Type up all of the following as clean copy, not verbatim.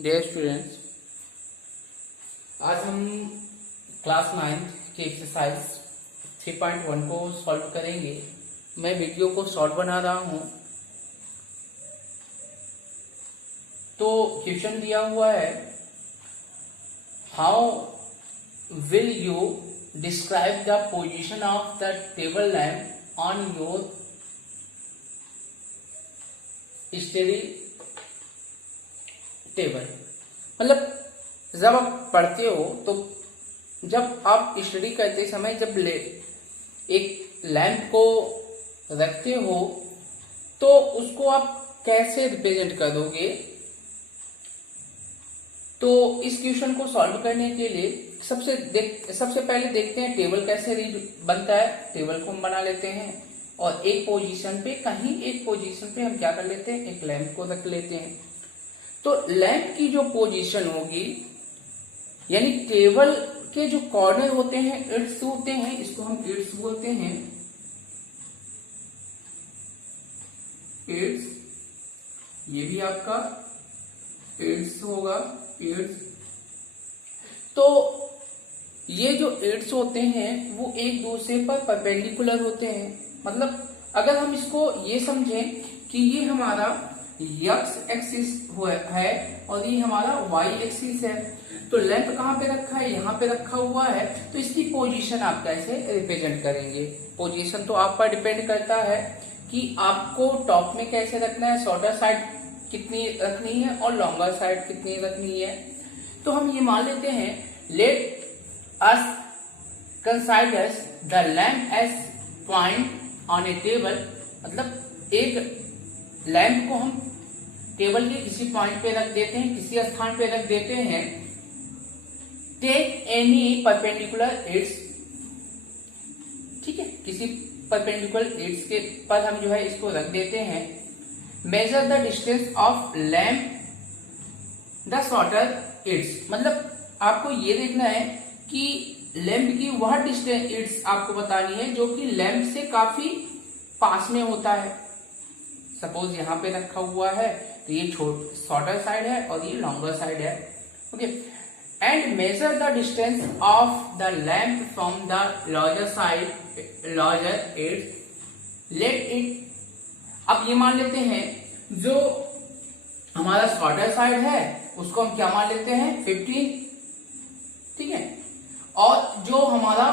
Dear students, आज हम class 9 की एक्सरसाइज 3.1 को सॉल्व करेंगे। मैं वीडियो को शॉर्ट बना रहा हूं। तो क्वेश्चन दिया हुआ है, how will you describe the position of the table lamp on your study table. मतलब जब आप पढ़ते हो तो जब आप स्टडी करते समय जब एक लैंप को रखते हो तो उसको आप कैसे रिप्रेजेंट करोगे। तो इस क्वेश्चन को सॉल्व करने के लिए सबसे पहले देखते हैं टेबल कैसे बनता है। टेबल को हम बना लेते हैं और एक पोजीशन पे हम क्या कर लेते हैं, एक लैंप को रख लेते हैं। तो लैंप की जो पोजीशन होगी, यानी टेबल के जो कॉर्नर होते हैं, एड्स होते हैं, इसको हम एड्स बोलते हैं। एड्स, ये भी आपका एड्स होगा, एड्स। तो ये जो एड्स होते हैं वो एक दूसरे पर परपेंडिकुलर होते हैं। मतलब अगर हम इसको ये समझें कि ये हमारा एक्स एक्सिस है और ये हमारा वाई एक्सिस है, तो लैंप कहाँ पे रखा है, यहाँ पे रखा हुआ है। तो इसकी पोजीशन आप कैसे रिप्रेजेंट करेंगे। पोजीशन तो आप पर डिपेंड करता है कि आपको टॉप में कैसे रखना है, शॉर्टर साइड कितनी रखनी है और लॉन्गर साइड कितनी रखनी है। तो हम ये मान लेते हैं, let us consider the lamp as point on a table. मतलब एक लैंप को हम टेबल के किसी पॉइंट पे रख देते हैं, किसी स्थान पे रख देते हैं। टेक एनी परपेंडिकुलर एड्स, ठीक है, किसी परपेंडिकुलर एड्स के पर हम जो है इसको रख देते हैं। Measure the distance of lamp the shorter edge. मतलब आपको ये देखना है कि लैंप की वह डिस्टेंस एड्स आपको बतानी है जो कि लैंप से काफी पास में होता है। सपोज यहाँ पे रखा हुआ है तो ये शॉर्टर साइड है और ये लॉन्गर साइड है। Okay, and measure the distance of the lamp from the larger side, larger edge. Let it, अब ये मान लेते हैं जो हमारा शॉर्टर साइड है उसको हम क्या मान लेते हैं, 15, ठीक है। और जो हमारा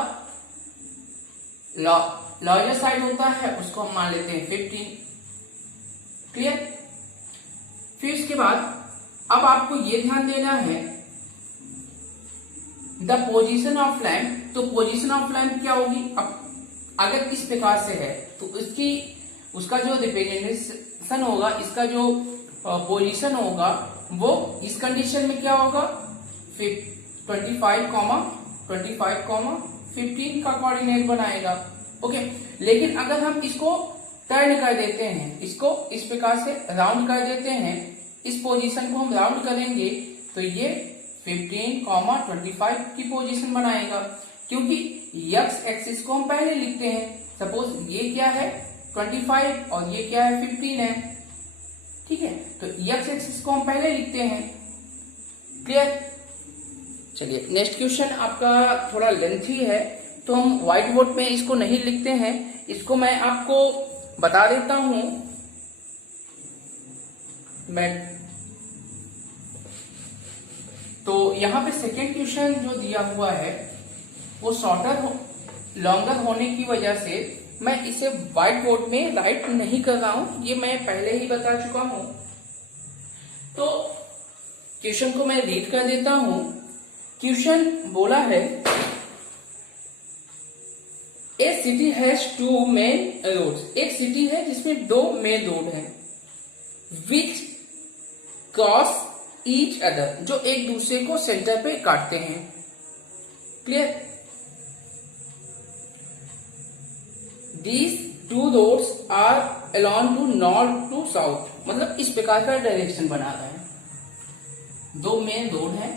लार्जर साइड होता है उसको हम मान लेते हैं 15। क्लियर। फिर इसके बाद अब आपको ये ध्यान देना है द पोजीशन ऑफ लैंप। तो पोजीशन ऑफ लैंप क्या होगी, अब अगर इस प्रकार से है तो उसका जो रिप्रेजेंटेशन होगा, इसका जो पोजीशन होगा वो इस कंडीशन में क्या होगा, 25, 15 का कोऑर्डिनेट बनाएगा। ओके, लेकिन अगर हम इसको टर्न कर देते हैं, इसको इस प्रकार से राउंड कर देते हैं, इस पोजीशन को हम राउंड करेंगे तो ये 15, 25 की पोजीशन बनाएगा। क्योंकि एक्स एक्सिस को हम पहले लिखते हैं। सपोज ये क्या है, 25 और ये क्या है, 15 है, ठीक है। तो एक्स एक्सिस को हम पहले लिखते हैं। क्लियर। चलिए नेक्स्ट क्वेश्चन आपका थोड़ा लेंथी है तो हम व्हाइट बोर्ड में इसको नहीं लिखते हैं, इसको मैं आपको बता देता हूं। मैं तो यहां पे सेकेंड क्वेश्चन जो दिया हुआ है वो लॉन्गर होने की वजह से मैं इसे व्हाइट बोर्ड में राइट नहीं कर रहा हूं, ये मैं पहले ही बता चुका हूं। तो क्वेश्चन को मैं रीड कर देता हूं। क्वेश्चन बोला है, ए सिटी हैज 2 मेन रोड्स। एक सिटी है जिसमें 2 मेन रोड हैं, विच क्रॉस ईच अदर, जो एक दूसरे को सेंटर पे काटते हैं। Clear. These 2 roads are along to north to south. मतलब इस प्रकार का डायरेक्शन बना रहा है। 2 मेन रोड हैं,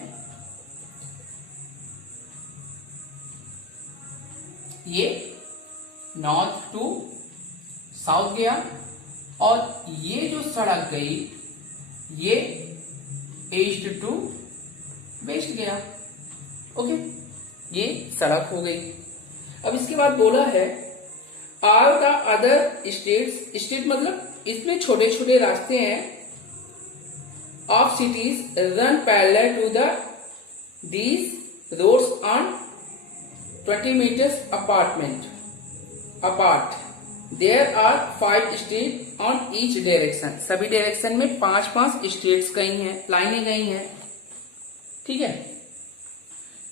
ये नॉर्थ टू साउथ गया और ये जो सड़क गई ये ईस्ट टू वेस्ट गया। ओके, ये सड़क हो गई। अब इसके बाद बोला है are the other states, state मतलब इसमें छोटे छोटे रास्ते हैं, of cities run parallel to the these roads on 20 meters apart. There are 5 states on each direction. सभी डायरेक्शन में 5-5 स्टेट्स गई हैं, लाइनें गई हैं। ठीक है,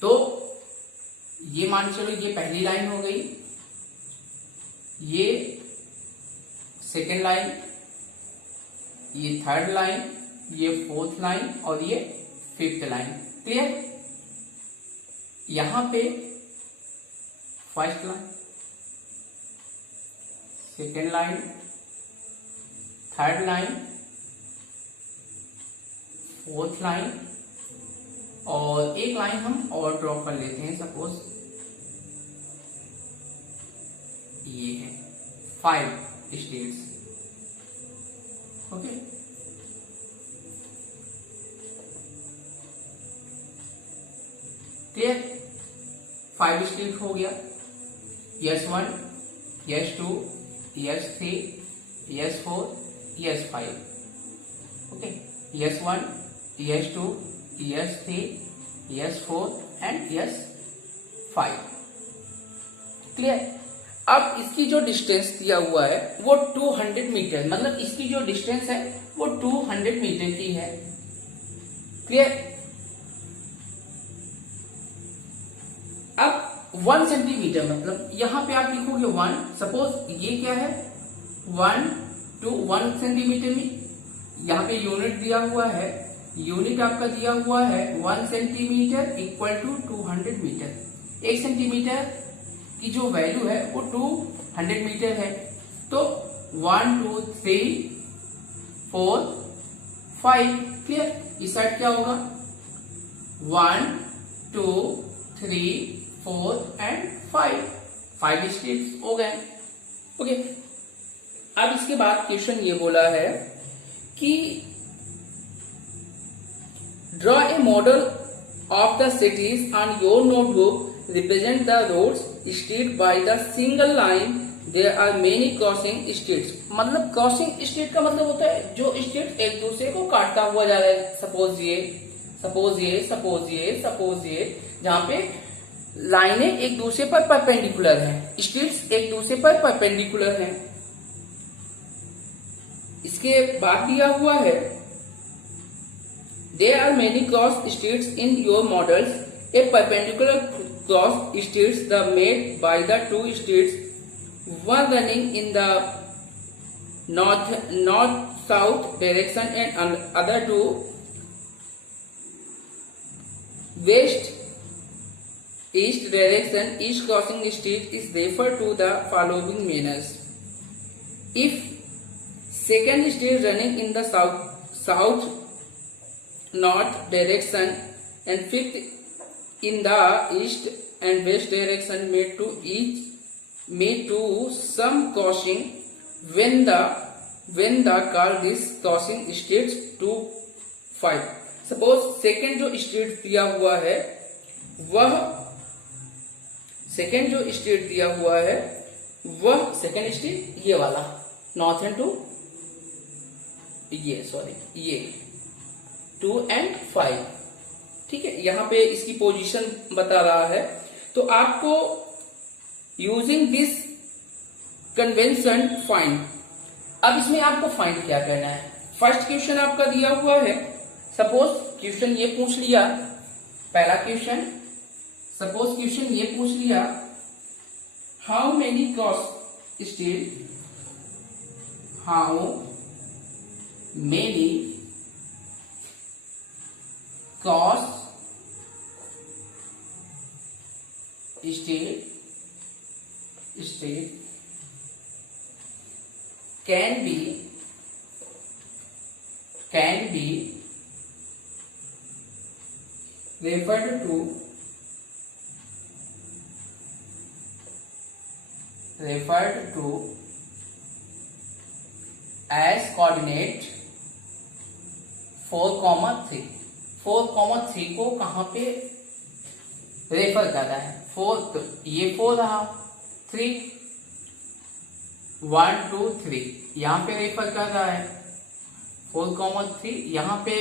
तो ये मान चलो ये पहली लाइन हो गई, ये सेकेंड लाइन, ये थर्ड लाइन, ये फोर्थ लाइन और ये फिफ्थ लाइन। क्लियर? यहां पे first line, second line, third line, fourth line और एक लाइन हम और ड्रॉ कर लेते हैं। सपोज ये है 5 स्टेट्स। Okay, clear? 5 स्टेट हो गया, yes 1, yes 2, yes 3, yes 4, yes 5। Okay, yes 1, yes 2, yes 3, yes 4 and yes 5। Clear? अब इसकी जो डिस्टेंस दिया हुआ है वो 200 मीटर, मतलब इसकी जो डिस्टेंस है वो 200 मीटर की है। क्लियर? अब 1 सेंटीमीटर मतलब यहां पे आप लिखोगे 1, सपोज ये क्या है 1 to 1 सेंटीमीटर में यहां पे यूनिट दिया हुआ है, यूनिट आपका दिया हुआ है 1 centimetre equal to 200 metre. 1 centimetre की जो वैल्यू है वो 200 मीटर है। तो 1 2 3 4 5। क्लियर? इस साइड क्या होगा 1 2 3 4 एंड 5 स्टेप्स हो गए। ओके, अब इसके बाद क्वेश्चन ये बोला है कि draw a model of the cities on your notebook, represent the roads state by the single line, there are many crossing states. मतलब क्रॉसिंग स्टेट का मतलब होता है जो स्टेट एक दूसरे को काटता हुआ जा रहा है। सपोज ये, सपोज ये, सपोज ये, सपोज ये, जहां पे लाइनें एक दूसरे पर परपेंडिकुलर हैं, स्टेट्स एक दूसरे पर परपेंडिकुलर हैं। इसके बाद दिया हुआ है there are many cross states in your models, a perpendicular cross states the made by the 2 states, one running in the north south direction and other 2 west east direction. Each crossing state is referred to the following manners. If second state running in the south north direction and fifth in the east and west direction made to some crossing, when the call this crossing states to 5. Suppose second जो state दिया हुआ है वह second जो state दिया हुआ है वह सेकेंड स्टेट ये वाला नॉर्थ टू ये 2 and 5। ठीक है, यहां पे इसकी पोजीशन बता रहा है। तो आपको यूजिंग दिस कन्वेंशन फाइंड, अब इसमें आपको फाइंड क्या करना है। फर्स्ट क्वेश्चन आपका दिया हुआ है, सपोज क्वेश्चन ये पूछ लिया, पहला क्वेश्चन, सपोज क्वेश्चन ये पूछ लिया how many cross state, how many cross state can be referred to as coordinate 4, 3। 4,3 को कहां पे रेफर कर रहा है? 4, तो ये 4 रहा, 3, 1 2 3 यहां पे रेफर कर रहा है, 4,3 यहां पे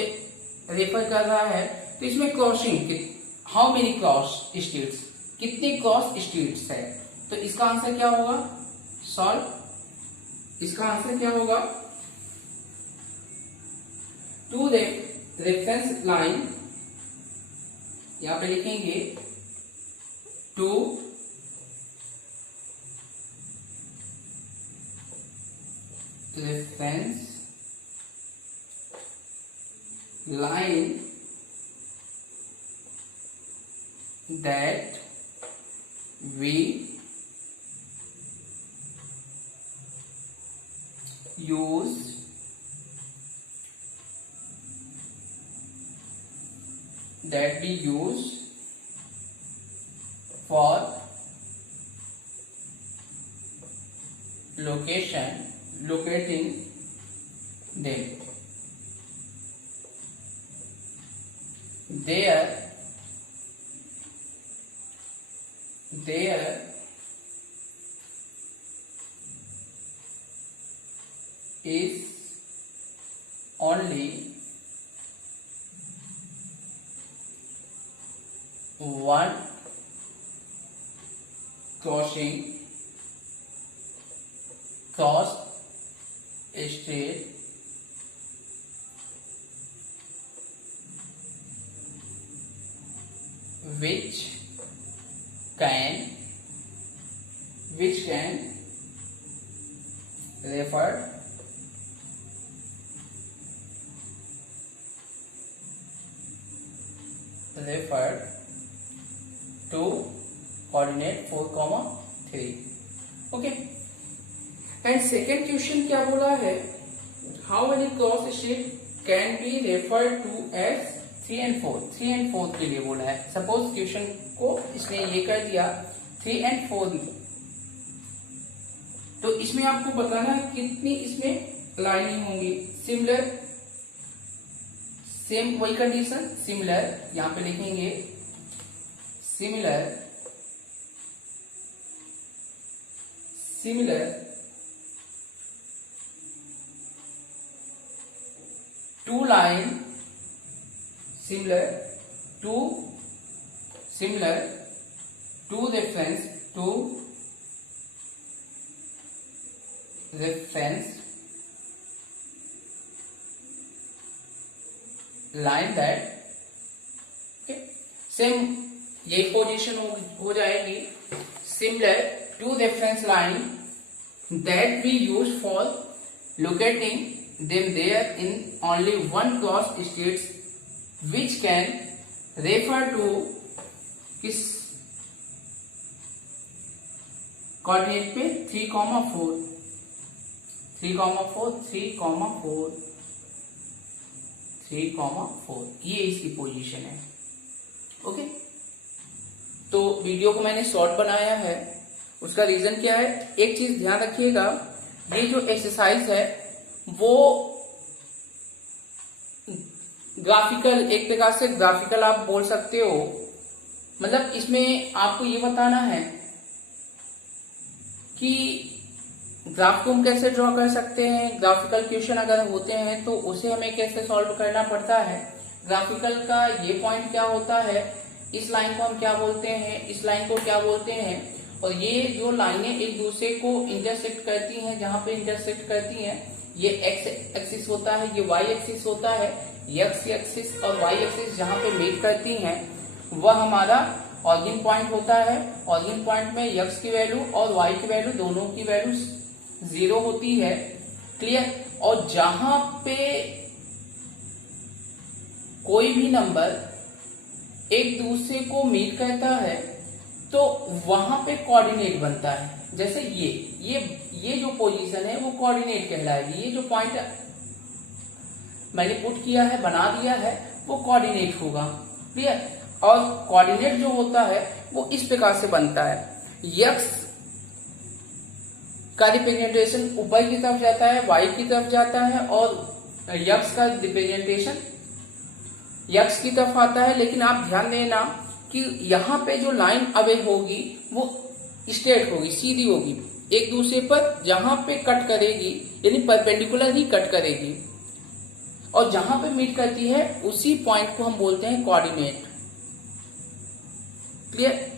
रेफर कर रहा है। तो इसमें crossing, how many cross states, कितने क्रॉस स्टेट्स है? तो इसका आंसर क्या होगा? सॉल्व। इसका आंसर क्या होगा? टू रेफरेंस लाइन, यहां पे लिखेंगे to reference line that we use for locating them. There is only one cross state which can refer to coordinate 4,3. Okay, and second question क्या बोला है? How many cross state can be referred to as 3 and 4? 3 and 4 के लिए बोला है। Suppose question को इसने ये कर दिया 3 and 4, तो इसमें आपको बताना है कितनी इसमें लाइनिंग होंगी। सिमिलर, सेम वही कंडीशन, सिमिलर यहां पे लिखेंगे similar 2 line, similar to reference line that, okay, same यही पोजीशन हो जाएगी। Similar to reference line that we use for locating them, there in only one cross states which can refer to किस coordinate पे? 3,4 ये इसकी position है। Okay, तो video को मैंने शॉर्ट बनाया है, उसका रीजन क्या है? एक चीज ध्यान रखिएगा, ये जो एक्सरसाइज है वो ग्राफिकल, एक प्रकार से ग्राफिकल आप बोल सकते हो। मतलब इसमें आपको ये बताना है कि ग्राफ को हम कैसे ड्रॉ कर सकते हैं, ग्राफिकल क्वेश्चन अगर होते हैं तो उसे हमें कैसे सॉल्व करना पड़ता है, ग्राफिकल का ये पॉइंट क्या होता है, इस लाइन को हम क्या बोलते हैं, इस लाइन को क्या बोलते हैं, और ये जो लाइनें एक दूसरे को इंटरसेक्ट करती हैं, जहां पे इंटरसेक्ट करती हैं, ये एक्स एक्सिस होता है, ये वाई एक्सिस होता है, एक्स एक्सिस और वाई एक्सिस जहां पे मीट करती हैं वह हमारा ऑरिजिन पॉइंट होता है। ऑरिजिन पॉइंट में एक्स की वैल्यू और वाई की वैल्यू, दोनों की वैल्यू 0 होती है। क्लियर? और जहां पे कोई भी नंबर एक दूसरे को मीट करता है तो वहां पे कोऑर्डिनेट बनता है। जैसे ये जो पोजीशन है वो कोऑर्डिनेट कहलाएगी। ये जो पॉइंट मैंने पुट किया है, बना दिया है, वो कोऑर्डिनेट होगा। क्लियर? और कोऑर्डिनेट जो होता है वो इस प्रकार से बनता है, एक्स का रिप्रेजेंटेशन ऊपर की तरफ जाता है, वाई की तरफ जाता है, और एक्स का रिप्रेजेंटेशन यक्स की तरफ आता है, लेकिन आप ध्यान देना कि यहाँ पे जो लाइन अवे होगी वो स्ट्रेट होगी, सीधी होगी, एक दूसरे पर जहां पे कट करेगी यानी परपेंडिकुलर ही कट करेगी, और जहां पे मीट करती है उसी पॉइंट को हम बोलते हैं कोऑर्डिनेट। क्लियर?